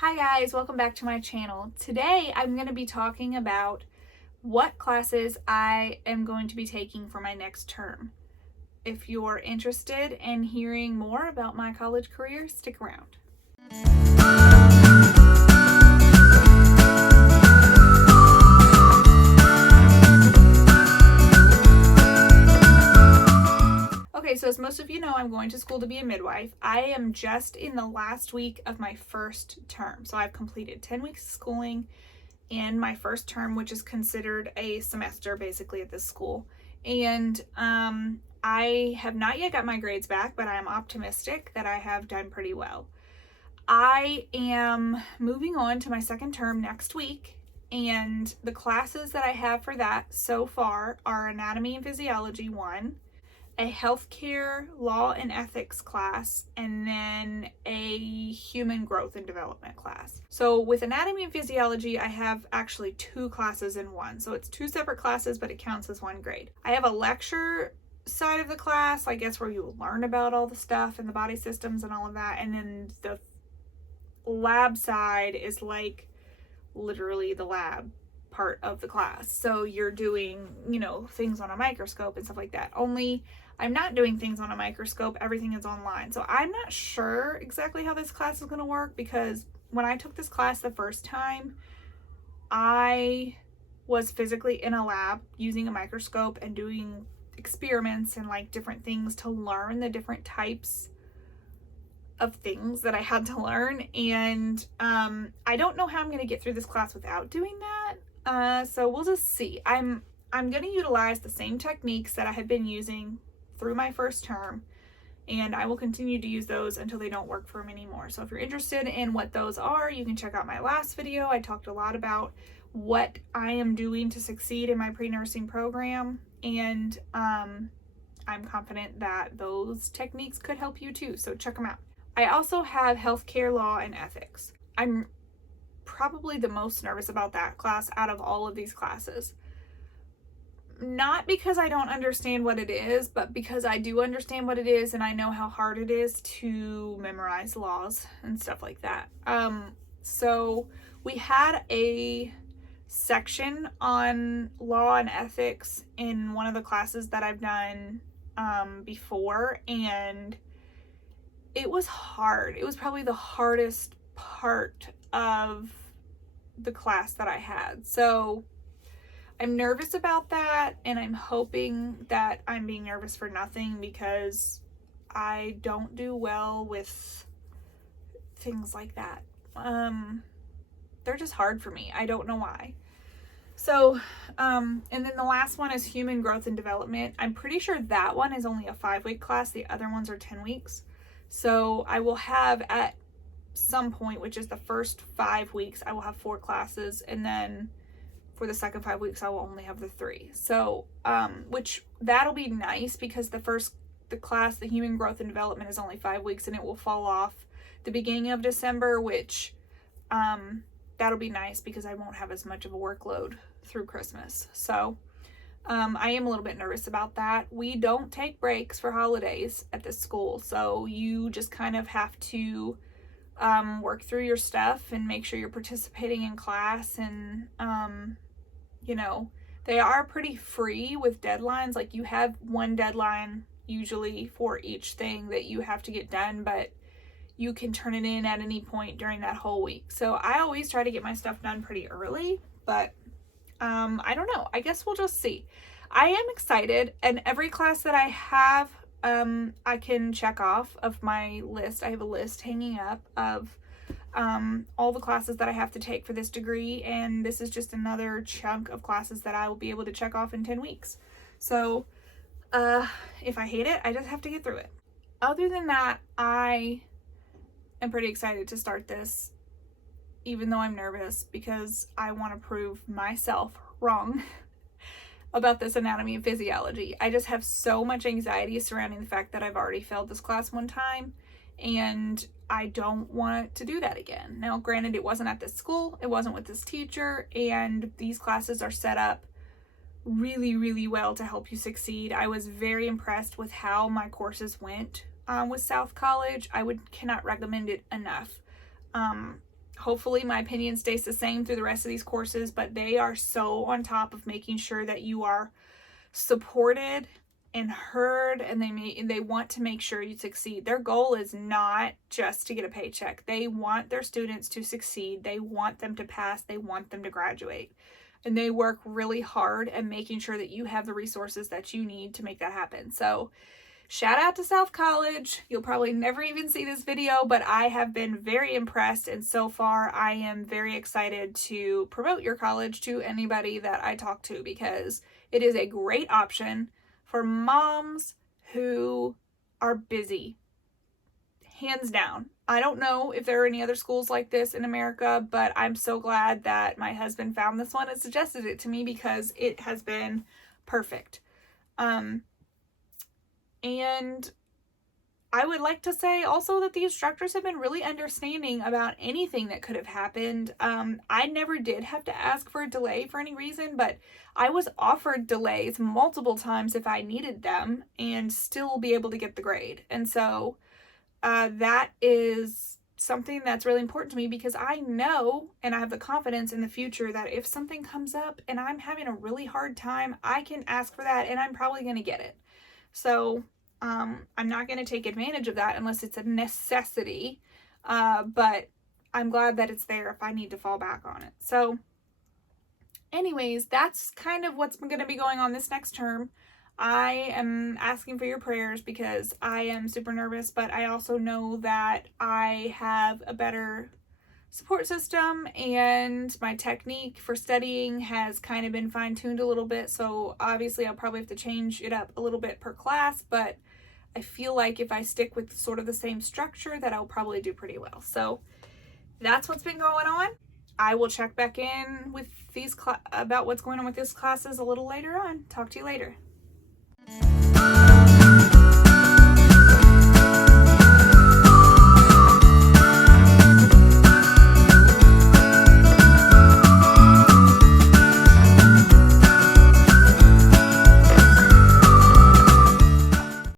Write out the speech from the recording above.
Hi guys, welcome back to my channel. Today I'm going to be talking about what classes I am going to be taking for my next term. If you're interested in hearing more about my college career, stick around. Okay, so as most of you know, I'm going to school to be a midwife. I am just in the last week of my first term. So I've completed 10 weeks of schooling in my first term, which is considered a semester basically at this school. And I have not yet got my grades back, but I am optimistic that I have done pretty well. I am moving on to my second term next week, and the classes that I have for that so far are Anatomy and Physiology 1, a healthcare law and ethics class, and then a human growth and development class. So with anatomy and physiology, I have actually 2 classes in one. So it's 2 separate classes, but it counts as 1 grade. I have a lecture side of the class, I guess, where you learn about all the stuff and the body systems and all of that. And then the lab side is like literally the lab part of the class. So you're doing, things on a microscope and stuff like that. Only I'm not doing things on a microscope. Everything is online. So I'm not sure exactly how this class is going to work, because when I took this class the first time, I was physically in a lab using a microscope and doing experiments and like different things to learn the different types of things that I had to learn. And I don't know how I'm going to get through this class without doing that. So we'll just see. I'm going to utilize the same techniques that I have been using through my first term, and I will continue to use those until they don't work for me anymore. So if you're interested in what those are, you can check out my last video. I talked a lot about what I am doing to succeed in my pre-nursing program, and I'm confident that those techniques could help you too, so check them out. I also have healthcare law and ethics. I'm probably the most nervous about that class out of all of these classes. Not because I don't understand what it is, but because I do understand what it is, and I know how hard it is to memorize laws and stuff like that. So we had a section on law and ethics in one of the classes that I've done before, and it was hard. It was probably the hardest part of the class that I had. So I'm nervous about that, and I'm hoping that I'm being nervous for nothing, because I don't do well with things like that. They're just hard for me. I don't know why. So, and then the last one is human growth and development. I'm pretty sure that one is only a 5-week class. The other ones are 10 weeks. So I will have at some point, which is the first 5 weeks, I will have 4 classes, and then for the second 5 weeks, I will only have the 3. So, which that'll be nice, because the class, the human growth and development, is only 5 weeks, and it will fall off the beginning of December, which, that'll be nice because I won't have as much of a workload through Christmas. So, I am a little bit nervous about that. We don't take breaks for holidays at this school, so you just kind of have to work through your stuff and make sure you're participating in class. And they are pretty free with deadlines. Like, you have one deadline usually for each thing that you have to get done, but you can turn it in at any point during that whole week. So I always try to get my stuff done pretty early, but I don't know. I guess we'll just see. I am excited, and every class that I have, I can check off of my list. I have a list hanging up of all the classes that I have to take for this degree, and this is just another chunk of classes that I will be able to check off in 10 weeks. So if I hate it, I just have to get through it. Other than that, I am pretty excited to start this, even though I'm nervous, because I want to prove myself wrong about this anatomy and physiology. I just have so much anxiety surrounding the fact that I've already failed this class one time, and I don't want to do that again. Now, granted, it wasn't at this school, it wasn't with this teacher, and these classes are set up really, really well to help you succeed. I was very impressed with how my courses went with South College. I cannot recommend it enough. Hopefully my opinion stays the same through the rest of these courses, but they are so on top of making sure that you are supported and heard, and they want to make sure you succeed. Their goal is not just to get a paycheck. They want their students to succeed. They want them to pass. They want them to graduate. And they work really hard at making sure that you have the resources that you need to make that happen. So shout out to South College. You'll probably never even see this video, but I have been very impressed, and so far I am very excited to promote your college to anybody that I talk to, because it is a great option for moms who are busy. Hands down. I don't know if there are any other schools like this in America, but I'm so glad that my husband found this one and suggested it to me, because it has been perfect. And I would like to say also that the instructors have been really understanding about anything that could have happened. I never did have to ask for a delay for any reason, but I was offered delays multiple times if I needed them and still be able to get the grade. And so that is something that's really important to me, because I know and I have the confidence in the future that if something comes up and I'm having a really hard time, I can ask for that and I'm probably going to get it. So I'm not going to take advantage of that unless it's a necessity, but I'm glad that it's there if I need to fall back on it. So anyways, that's kind of what's going to be going on this next term. I am asking for your prayers because I am super nervous, but I also know that I have a better support system, and my technique for studying has kind of been fine-tuned a little bit. So obviously I'll probably have to change it up a little bit per class, but I feel like if I stick with sort of the same structure, that I'll probably do pretty well. So that's what's been going on. I will check back in with these about what's going on with these classes a little later on. Talk to you later.